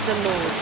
praise the Lord.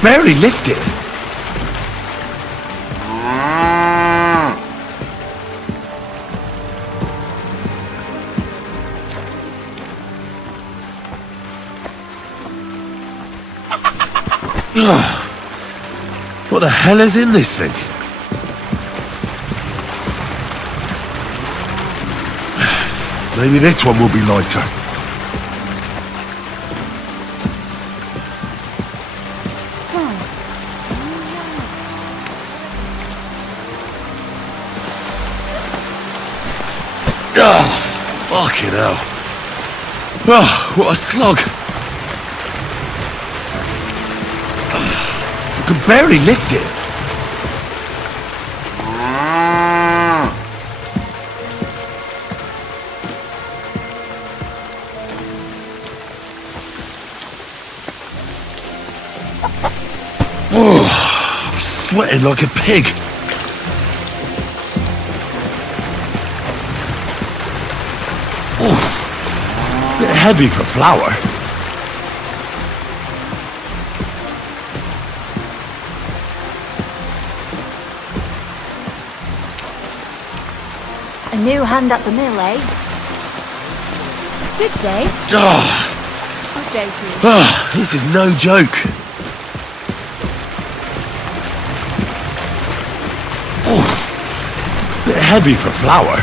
Barely lift it. What the hell is in this thing? Maybe this one will be lighter. Fucking hell. Oh, what a slog. I can barely lift it. Oh, I'm sweating like a pig. Oof, bit heavy for flour. A new hand at the mill, eh? Good day. Good day to you. This is no joke. Oof, bit heavy for flour.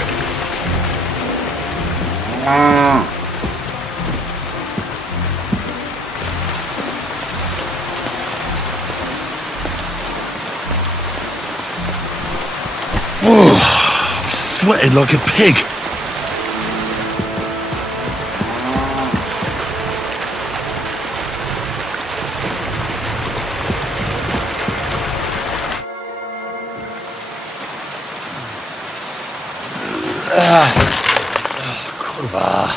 Oh, I'm sweating like a pig. Kurwa.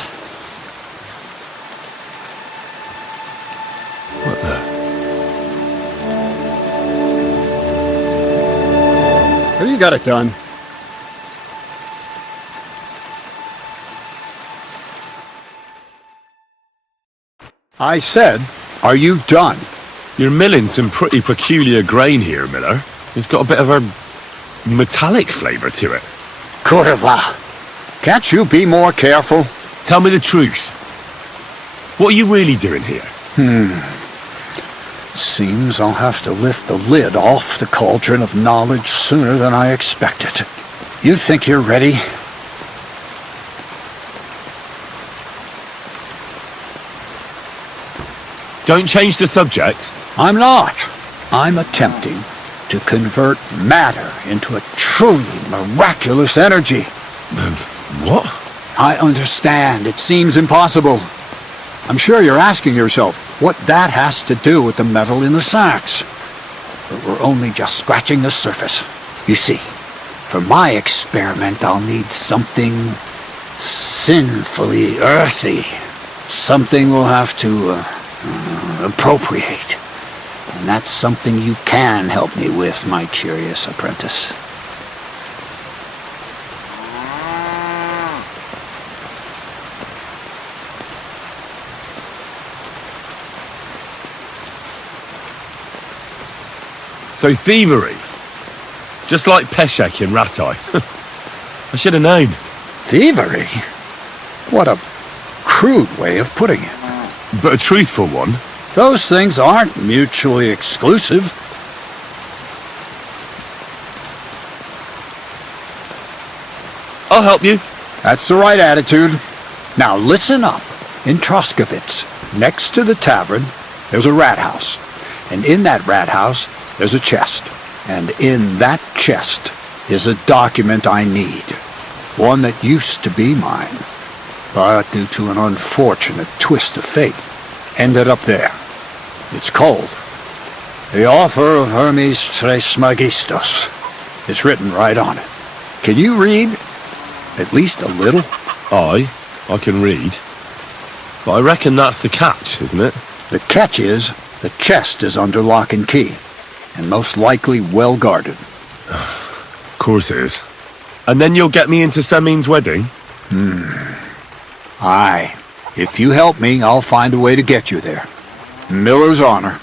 What the? Well, you got it done. I said, are you done? You're milling some pretty peculiar grain here, Miller. It's got a bit of a metallic flavour to it. Kurva. Can't you be more careful? Tell me the truth. What are you really doing here? Seems I'll have to lift the lid off the cauldron of knowledge sooner than I expected. You think you're ready? Don't change the subject. I'm not. I'm attempting to convert matter into a truly miraculous energy. What? I understand. It seems impossible. I'm sure you're asking yourself what that has to do with the metal in the sacks. But we're only just scratching the surface. You see, for my experiment, I'll need something sinfully earthy. Something we'll have to appropriate. And that's something you can help me with, my curious apprentice. So thievery. Just like Peshek in Ratai. I should have known. Thievery? What a crude way of putting it. But a truthful one. Those things aren't mutually exclusive. I'll help you. That's the right attitude. Now listen up. In Troskovitz, next to the tavern, there's a rat house. And in that rat house, there's a chest. And in that chest is a document I need. One that used to be mine. But due to an unfortunate twist of fate, ended up there. It's called The Offer of Hermes Trismegistos. It's written right on it. Can you read? At least a little? I can read. But I reckon that's the catch, isn't it? The catch is, the chest is under lock and key, and most likely well guarded. Of course it is. And then you'll get me into Semin's wedding? Aye. If you help me, I'll find a way to get you there. Miller's honor.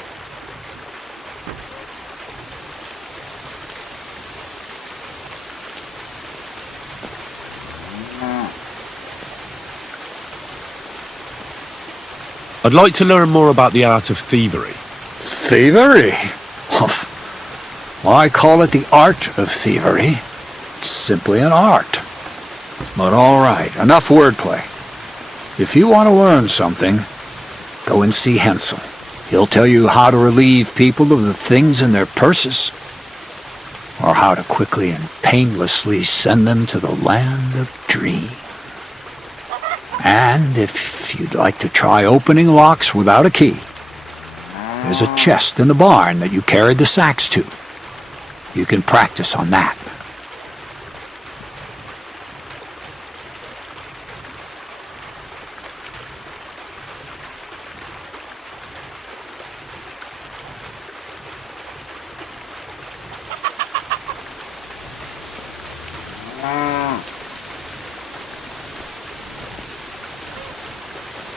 I'd like to learn more about the art of thievery. Thievery? Humph. Well, I call it the art of thievery. It's simply an art. But all right, enough wordplay. If you want to learn something, go and see Hensel. He'll tell you how to relieve people of the things in their purses, or how to quickly and painlessly send them to the land of dreams. And if you'd like to try opening locks without a key, there's a chest in the barn that you carried the sacks to. You can practice on that.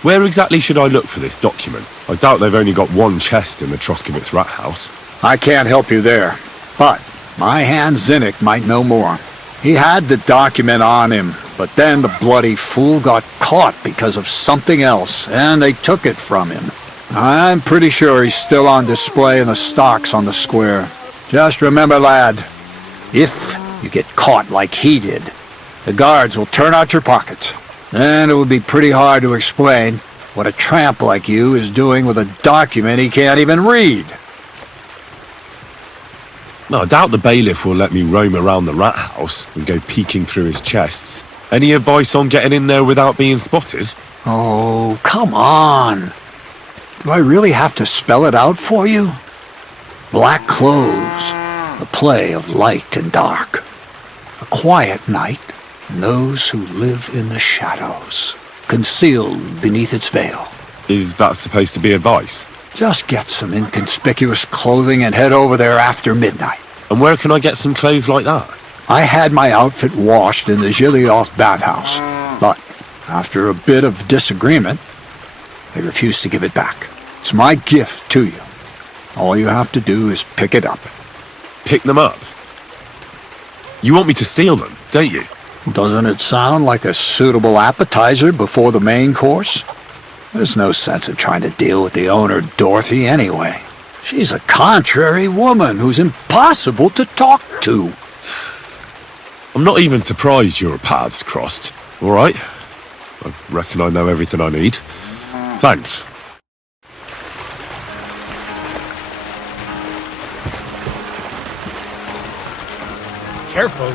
Where exactly should I look for this document? I doubt they've only got one chest in the Troskovitz rat house. I can't help you there, but my hand Zinnik might know more. He had the document on him, but then the bloody fool got caught because of something else, and they took it from him. I'm pretty sure he's still on display in the stocks on the square. Just remember, lad, if you get caught like he did, the guards will turn out your pockets. And it would be pretty hard to explain what a tramp like you is doing with a document he can't even read. No, I doubt the bailiff will let me roam around the rat house and go peeking through his chests. Any advice on getting in there without being spotted? Oh, come on. Do I really have to spell it out for you? Black clothes, the play of light and dark. A quiet night, and those who live in the shadows, concealed beneath its veil. Is that supposed to be advice? Just get some inconspicuous clothing and head over there after midnight. And where can I get some clothes like that? I had my outfit washed in the Zhiliov bathhouse, but after a bit of disagreement, they refused to give it back. It's my gift to you. All you have to do is pick it up. Pick them up? You want me to steal them, don't you? Doesn't it sound like a suitable appetizer before the main course? There's no sense in trying to deal with the owner, Dorothy, anyway. She's a contrary woman who's impossible to talk to. I'm not even surprised your paths crossed. All right? I reckon I know everything I need. Thanks. Careful.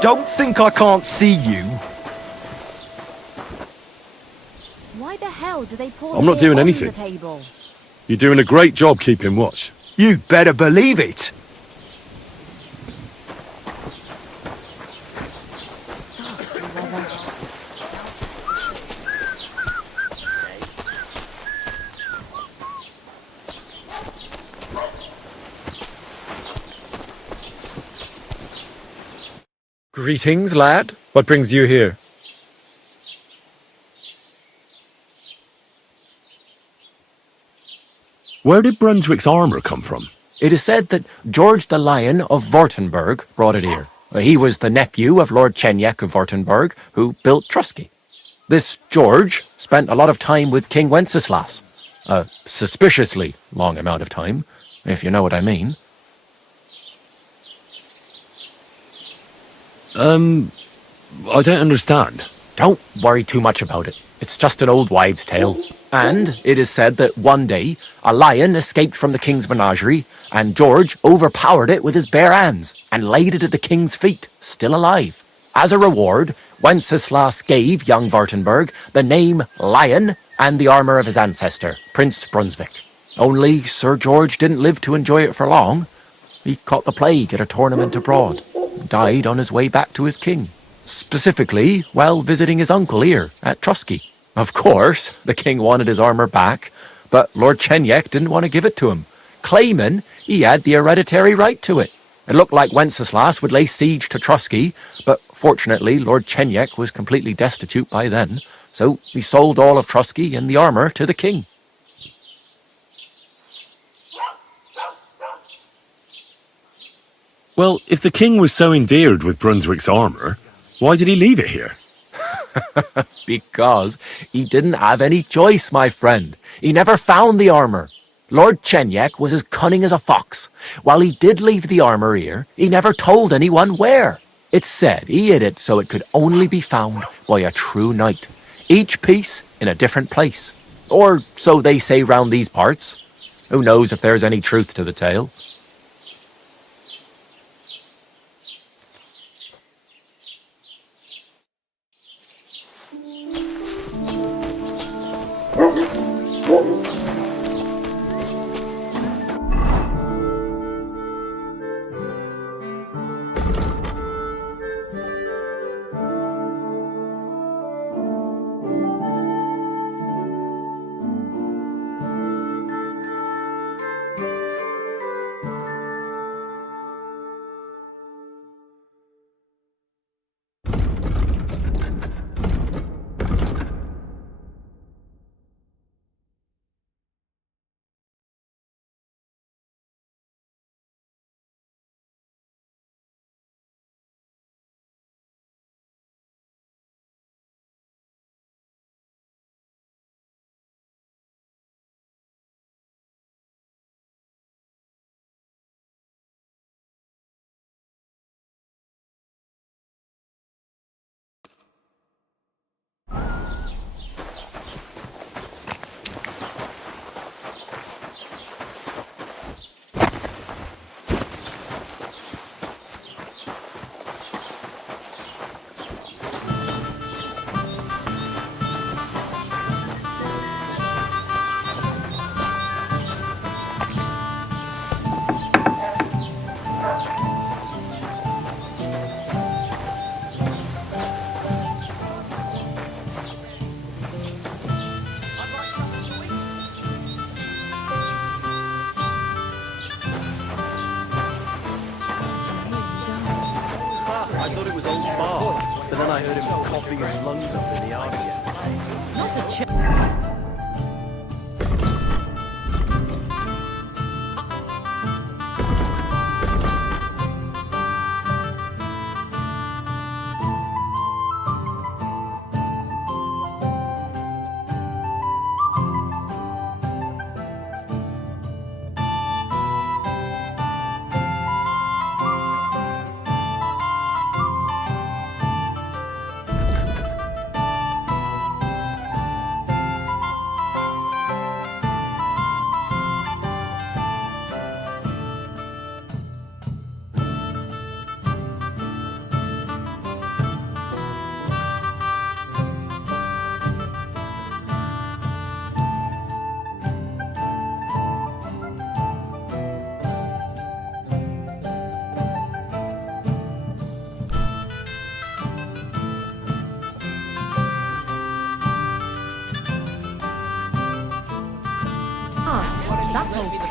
Don't think I can't see you. Why the hell do they pour I'm not beer doing on anything. the table? You're doing a great job keeping watch. You'd better believe it. Greetings, lad. What brings you here? Where did Brunswick's armour come from? It is said that George the Lion of Württemberg brought it here. He was the nephew of Lord Chenyek of Württemberg, who built Trusky. This George spent a lot of time with King Wenceslas. A suspiciously long amount of time, if you know what I mean. I don't understand. Don't worry too much about it. It's just an old wives' tale. And it is said that one day, a lion escaped from the king's menagerie, and George overpowered it with his bare hands and laid it at the king's feet, still alive. As a reward, Wenceslas gave young Württemberg the name Lion and the armour of his ancestor, Prince Brunswick. Only Sir George didn't live to enjoy it for long. He caught the plague at a tournament abroad, and died on his way back to his king. Specifically, while visiting his uncle here at Trusky. Of course, the king wanted his armour back, but Lord Chenyek didn't want to give it to him, claiming he had the hereditary right to it. It looked like Wenceslas would lay siege to Trusky, but fortunately Lord Chenyek was completely destitute by then, so he sold all of Trusky and the armour to the king. Well, if the king was so endeared with Brunswick's armour, why did he leave it here? Because he didn't have any choice, my friend. He never found the armour. Lord Chenyek was as cunning as a fox. While he did leave the armour here, he never told anyone where. It's said he hid it so it could only be found by a true knight. Each piece in a different place. Or so they say round these parts. Who knows if there's any truth to the tale? I thought it was old Bart, but then I heard him coughing his lungs up in the yard again. Not a ch-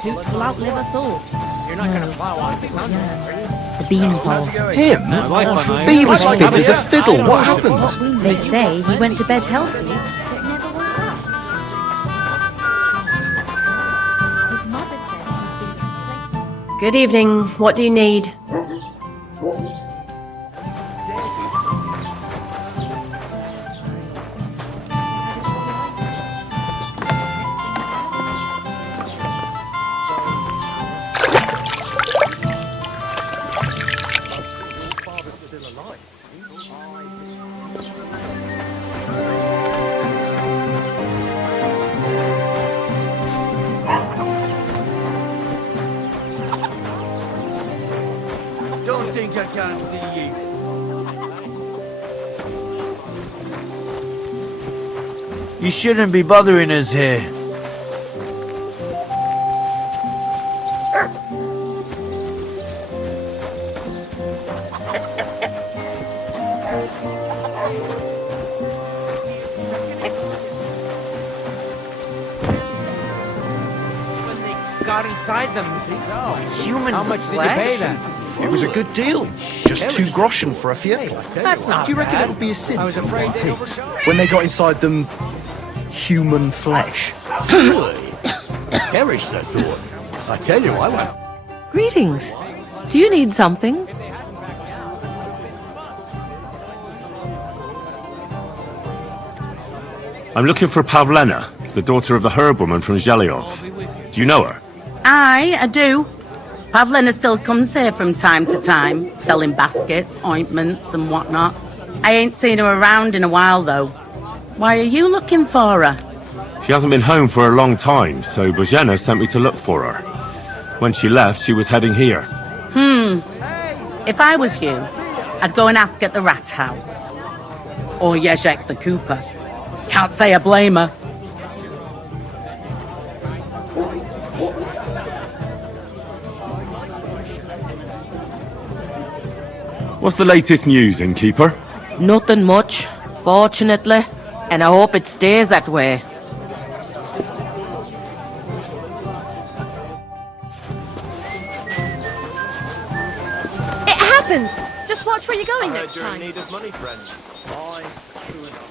Coop will outlive us all. You're not going to plow on this, The beanpole. Him? He was fit as a fiddle. What happened? They say he went to bed healthy, but never woke up. His mother said he'd been... Good evening. What do you need? Don't think I can't see you. You shouldn't be bothering us here. When they got inside them, human how much Did you pay them? It was a good deal. Just 2 groschen for a field. That's not Do you reckon bad. it would be a sin I was to afraid eat they'd pigs when they got inside them human flesh? Perish that thought. I tell you, I went. Greetings. Do you need something? I'm looking for Pavlena, the daughter of the herbwoman from Zhelyov. Do you know her? Aye, I do. Pavlina still comes here from time to time, selling baskets, ointments and whatnot. I ain't seen her around in a while, though. Why are you looking for her? She hasn't been home for a long time, so Bozhena sent me to look for her. When she left, she was heading here. If I was you, I'd go and ask at the rat house. Or Yezhek the Cooper. Can't say I blame her. What's the latest news, innkeeper? Nothing much, fortunately, and I hope it stays that way. It happens! Just watch where you're going I heard next you're in time. need of money, friend. Aye, true enough.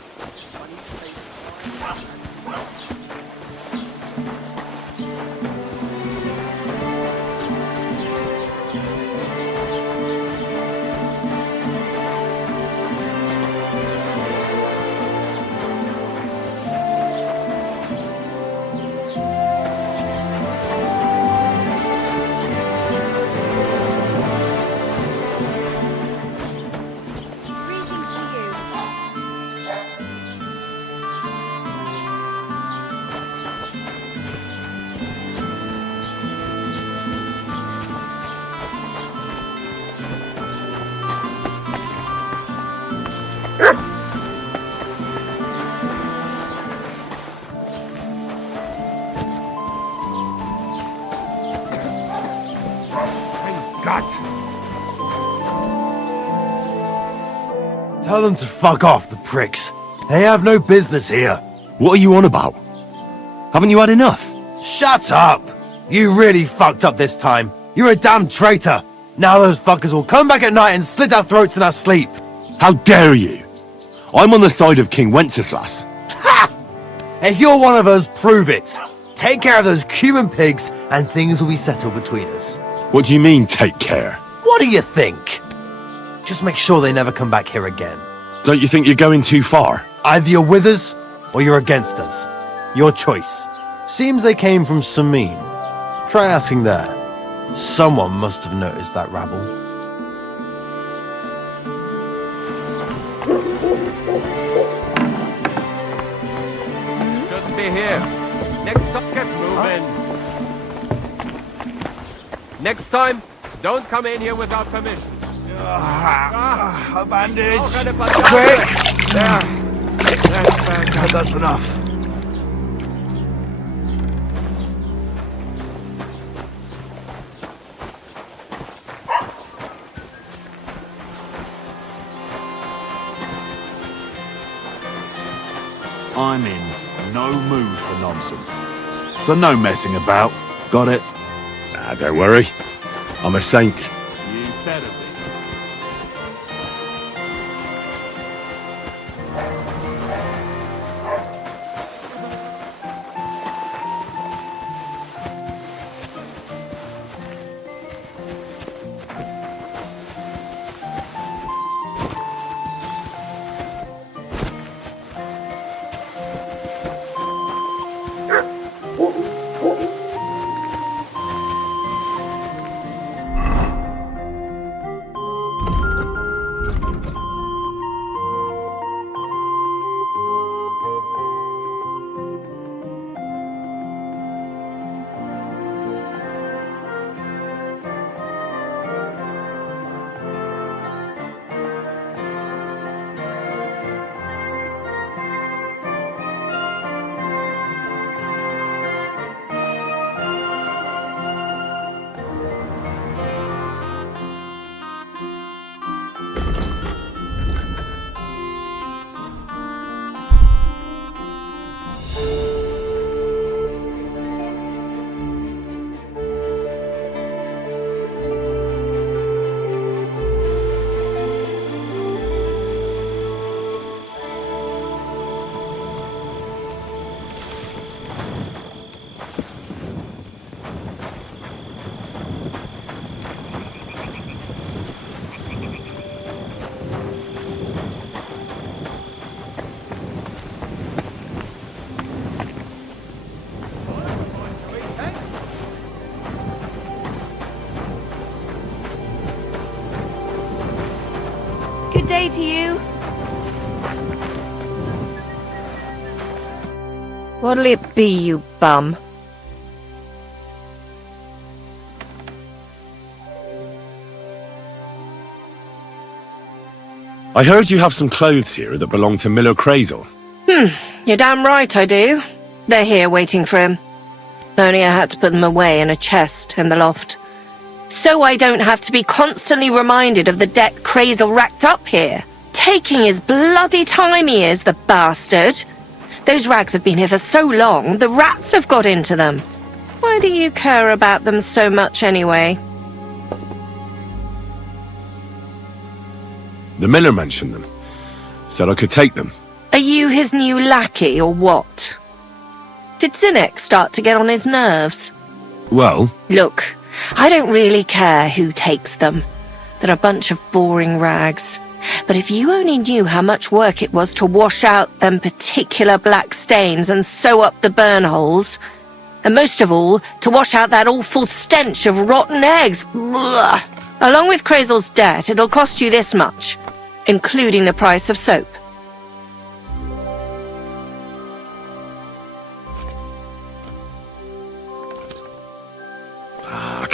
Greetings to you. Tell them to fuck off, the pricks. They have no business here. What are you on about? Haven't you had enough? Shut up! You really fucked up this time. You're a damn traitor. Now those fuckers will come back at night and slit our throats in our sleep. How dare you? I'm on the side of King Wenceslas. Ha! If you're one of us, prove it. Take care of those Cuban pigs and things will be settled between us. What do you mean, take care? What do you think? Just make sure they never come back here again. Don't you think you're going too far? Either you're with us, or you're against us. Your choice. Seems they came from Samin. Try asking there. Someone must have noticed that rabble. Shouldn't be here. Next time, get moving. Next time, don't come in here without permission. A bandage! Quick! There! That's enough. I'm in no mood for nonsense. So no messing about. Got it. Nah, don't worry. I'm a saint. You better be. Good day to you. What'll it be, you bum? I heard you have some clothes here that belong to Miller Crazel. You're damn right I do. They're here waiting for him. Only I had to put them away in a chest in the loft. So I don't have to be constantly reminded of the debt Crazel racked up here. Taking his bloody time he is, the bastard. Those rags have been here for so long, the rats have got into them. Why do you care about them so much anyway? The miller mentioned them. Said I could take them. Are you his new lackey or what? Did Zinnek start to get on his nerves? Well, Look, I don't really care who takes them. They're a bunch of boring rags. But if you only knew how much work it was to wash out them particular black stains and sew up the burn holes, and most of all, to wash out that awful stench of rotten eggs, blah. Along with Crazel's debt, it'll cost you this much, including the price of soap.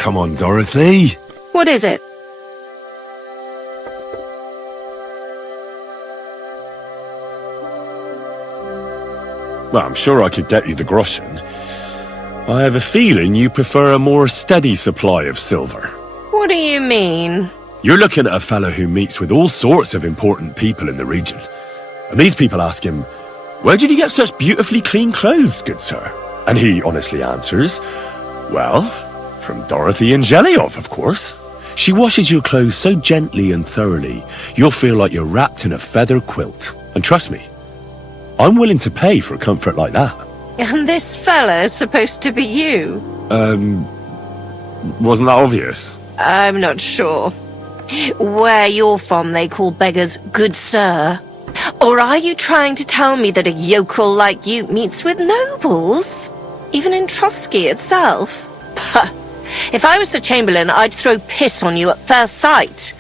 come on, Dorothy. What is it? Well, I'm sure I could get you the groschen. I have a feeling you prefer a more steady supply of silver. What do you mean? You're looking at a fellow who meets with all sorts of important people in the region. And these people ask him, "Where did you get such beautifully clean clothes, good sir?" And he honestly answers, "Well, from Dorothy and Angeliov, of course. She washes your clothes so gently and thoroughly, you'll feel like you're wrapped in a feather quilt. And trust me, I'm willing to pay for comfort like that." And this fella's supposed to be you? Wasn't that obvious? I'm not sure. Where you're from, they call beggars good sir. Or are you trying to tell me that a yokel like you meets with nobles? Even in Trotsky itself? Puh. If I was the Chamberlain, I'd throw piss on you at first sight.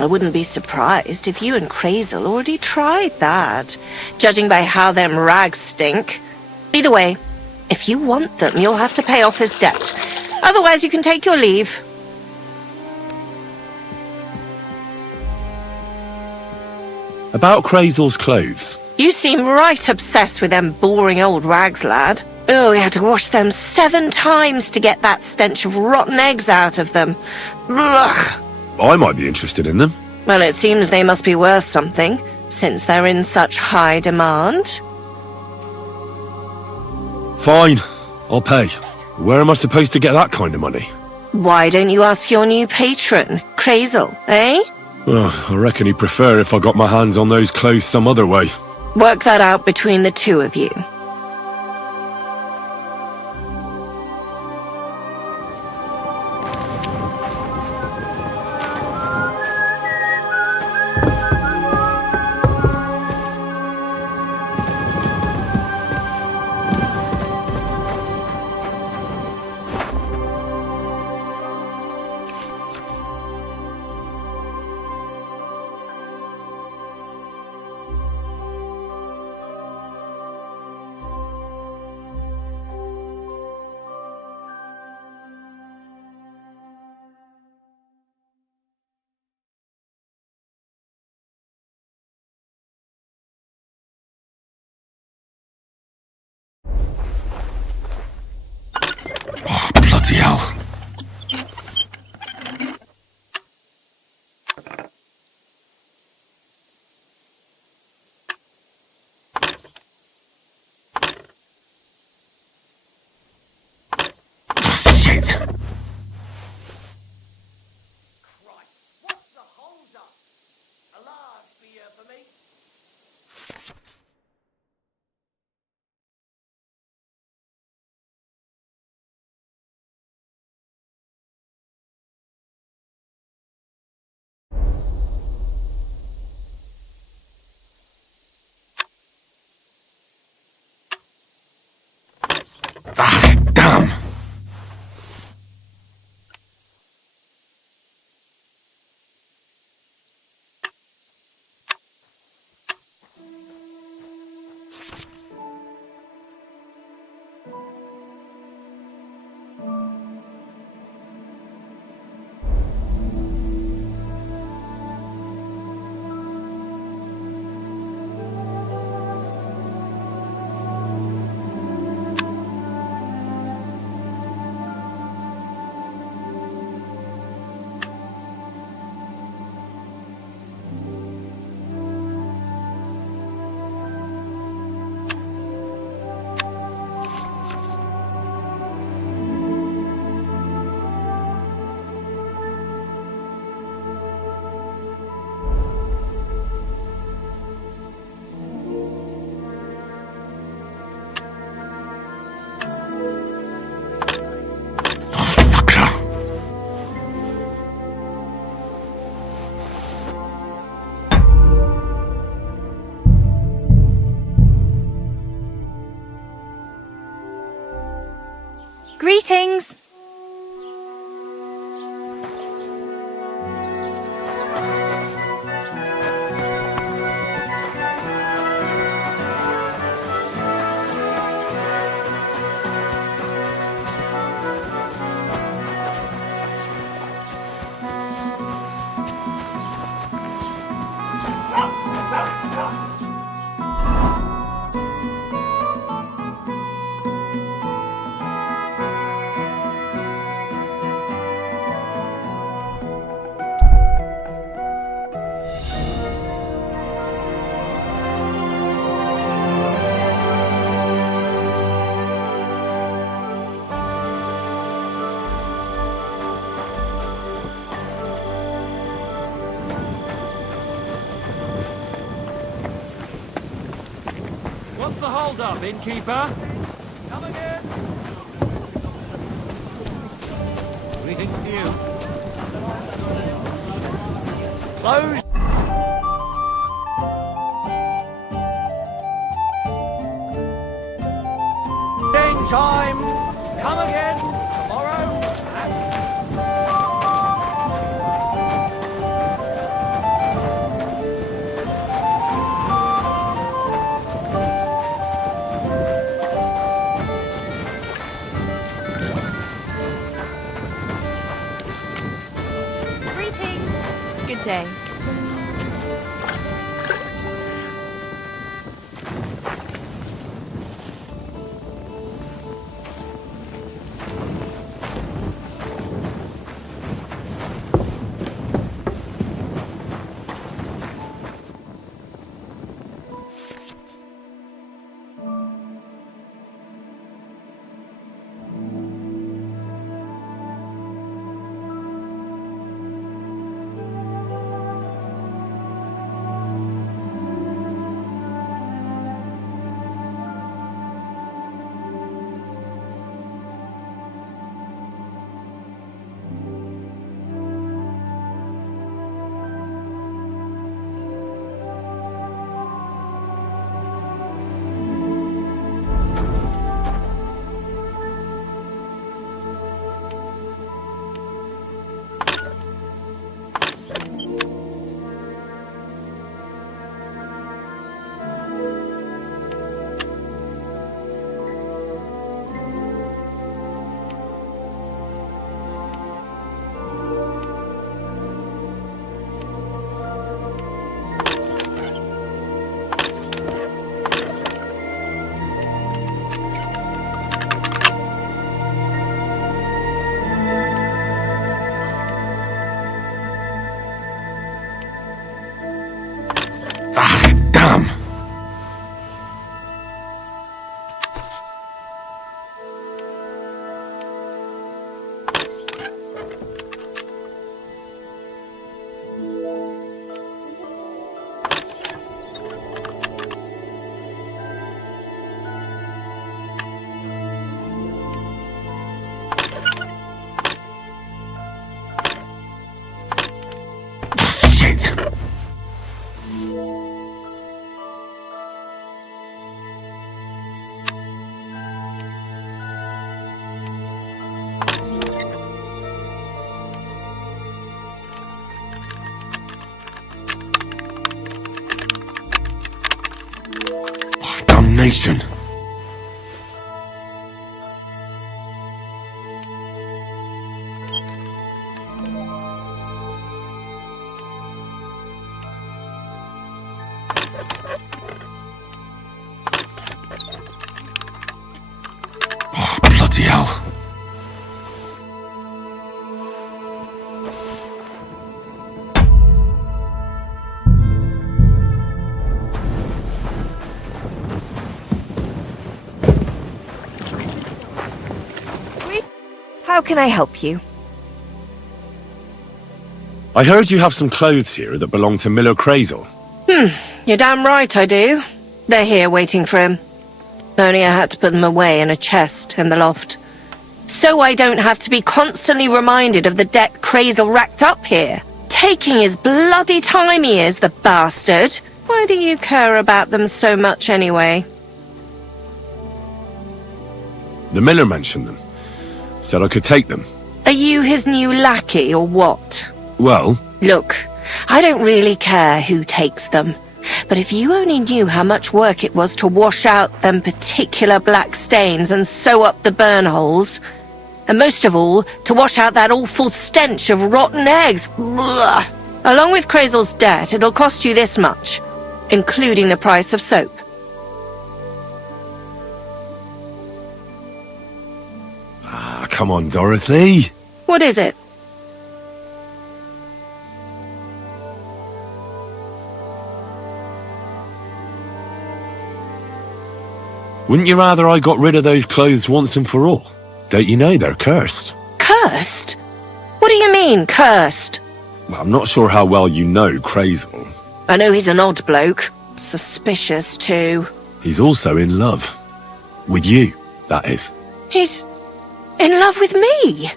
I wouldn't be surprised if you and Crazel already tried that, judging by how them rags stink. Either way, if you want them, you'll have to pay off his debt. Otherwise, you can take your leave. About Crazel's clothes. You seem right obsessed with them boring old rags, lad. Oh, we had to wash them 7 times to get that stench of rotten eggs out of them. Ugh. I might be interested in them. Well, it seems they must be worth something, since they're in such high demand. Fine, I'll pay. Where am I supposed to get that kind of money? Why don't you ask your new patron, Crazel, eh? Oh, I reckon he'd prefer if I got my hands on those clothes some other way. Work that out between the two of you. Bloody hell. Shit. Ah, damn. Greetings! What's the hold-up, innkeeper? Come again. Greetings to you. Close. Time. Come again tomorrow. Greetings! Good day. nation. Oh, bloody hell. How can I help you? I heard you have some clothes here that belong to Miller Crazel. You're damn right I do. They're here waiting for him. Only I had to put them away in a chest in the loft. So I don't have to be constantly reminded of the debt Crazel racked up here. Taking his bloody time he is, the bastard. Why do you care about them so much anyway? The Miller mentioned them. Said I could take them. Are you his new lackey or what? Well, Look, I don't really care who takes them. But if you only knew how much work it was to wash out them particular black stains and sew up the burn holes, and most of all, to wash out that awful stench of rotten eggs, blah. Along with Crazel's debt, it'll cost you this much, including the price of soap. come on, Dorothy. What is it? Wouldn't you rather I got rid of those clothes once and for all? Don't you know they're cursed? Cursed? What do you mean, cursed? Well, I'm not sure how well you know Crazel. I know he's an odd bloke. Suspicious, too. He's also in love. With you, that is. He's in love with me?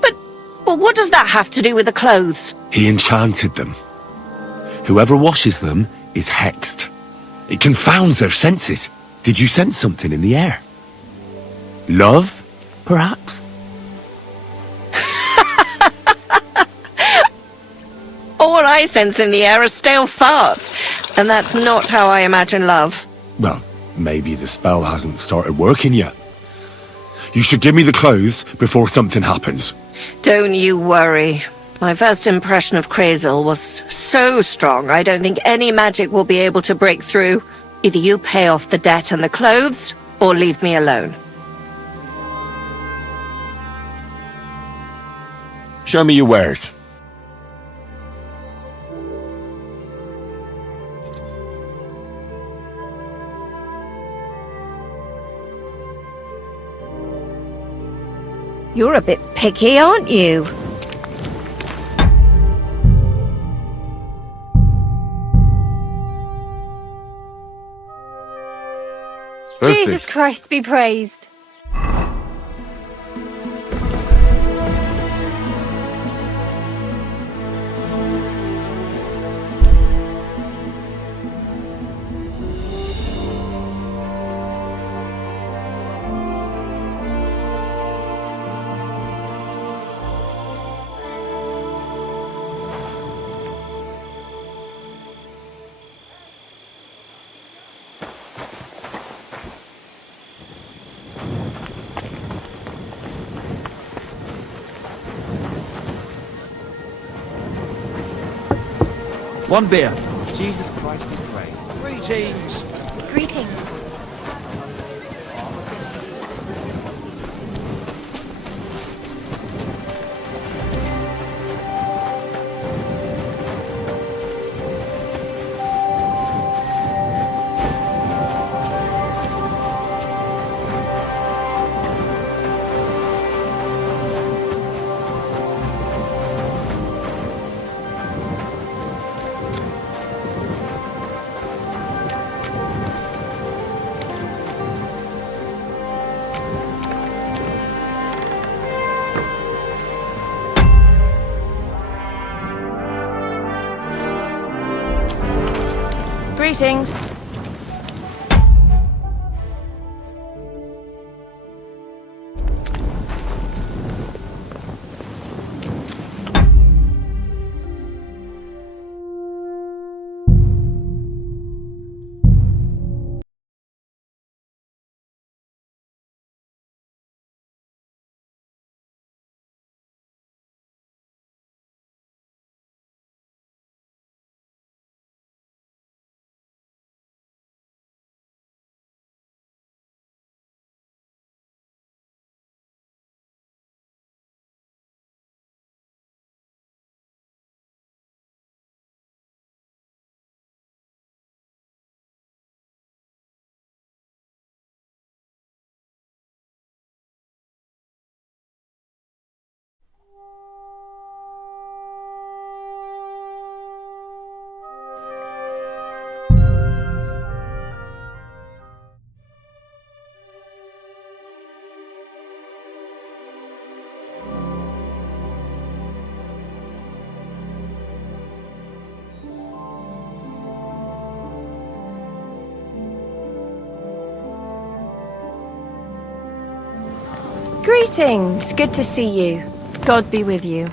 But what does that have to do with the clothes? He enchanted them. Whoever washes them is hexed. It confounds their senses. Did you sense something in the air? Love, perhaps? All I sense in the air are stale farts, and that's not how I imagine love. Well, maybe the spell hasn't started working yet. You should give me the clothes before something happens. Don't you worry. My first impression of Crazel was so strong, I don't think any magic will be able to break through. Either you pay off the debt and the clothes, or leave me alone. Show me your wares. You're a bit picky, aren't you? Jesus Christ be praised. One beer. Jesus Christ be praised. Greetings. Greetings. Greetings. Greetings. Good to see you. God be with you.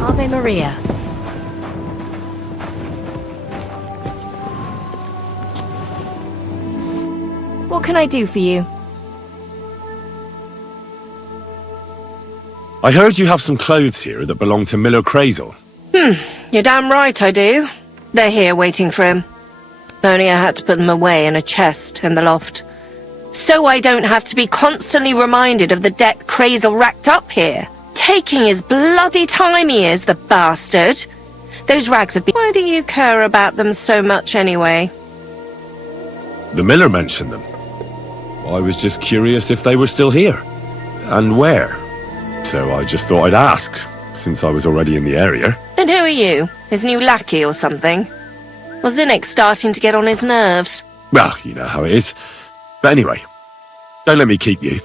Ave Maria. What can I do for you? I heard you have some clothes here that belong to Miller Crazel. You're damn right I do. They're here waiting for him. Only I had to put them away in a chest in the loft. So I don't have to be constantly reminded of the debt Crazel racked up here. Taking his bloody time he is, the bastard. Those rags have been... Why do you care about them so much anyway? The Miller mentioned them. I was just curious if they were still here. And where. So I just thought I'd ask, since I was already in the area. And who are you? His new lackey or something? Was Zinnik starting to get on his nerves? Well, you know how it is. But anyway, don't let me keep you.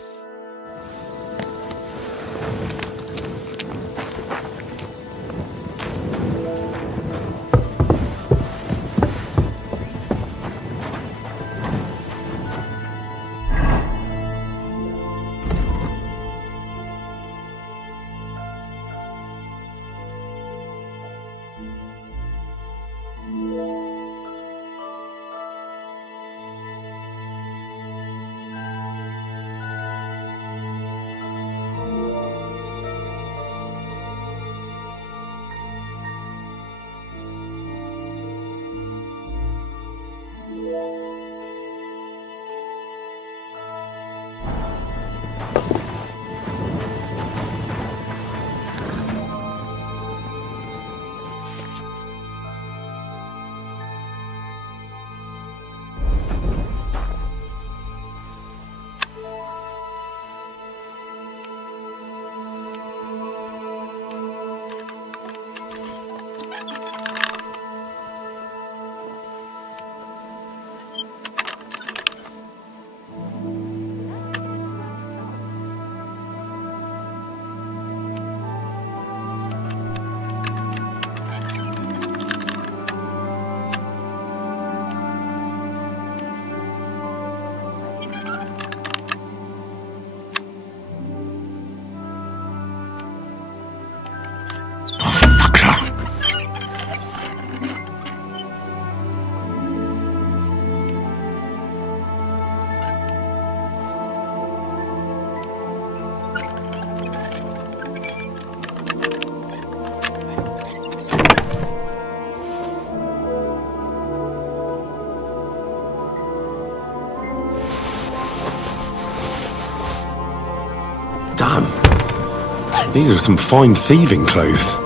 These are some fine thieving clothes.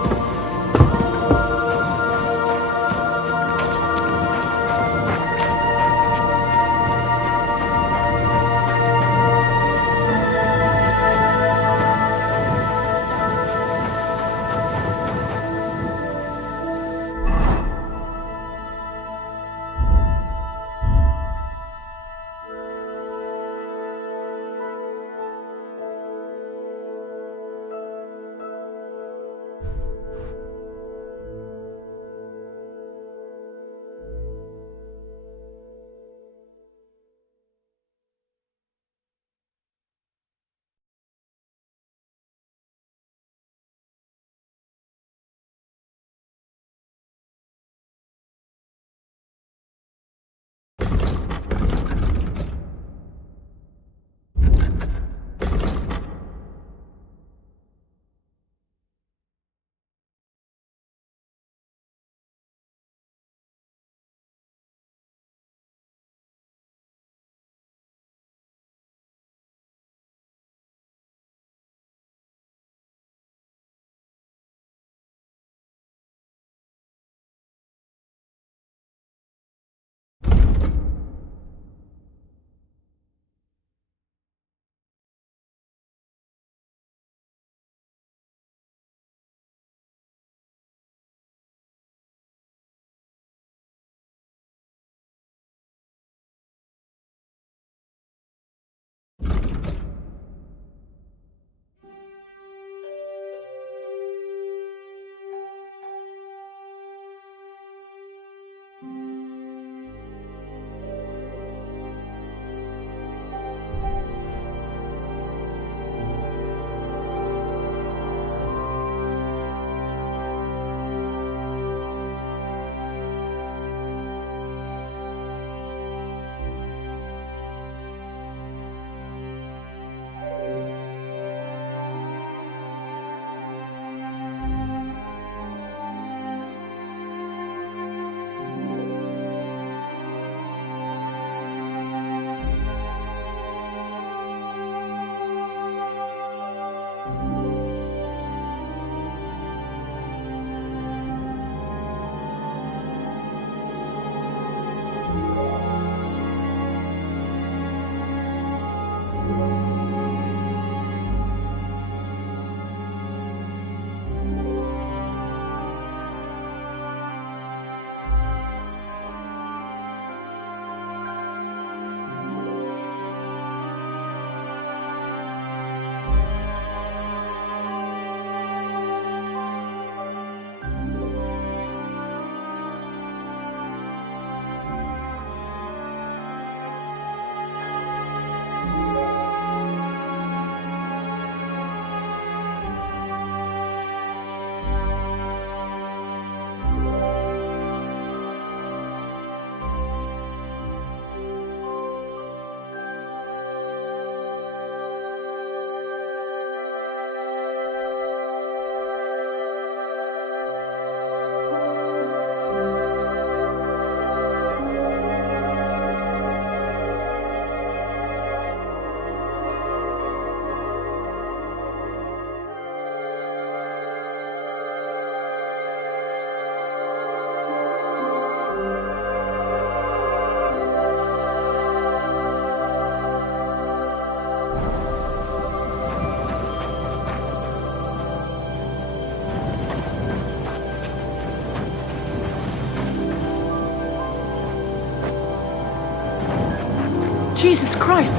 Jesus Christ!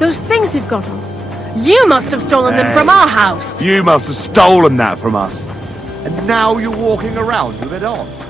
Those things you've got on. You must have stolen them from our house! You must have stolen that from us. And now you're walking around with it on.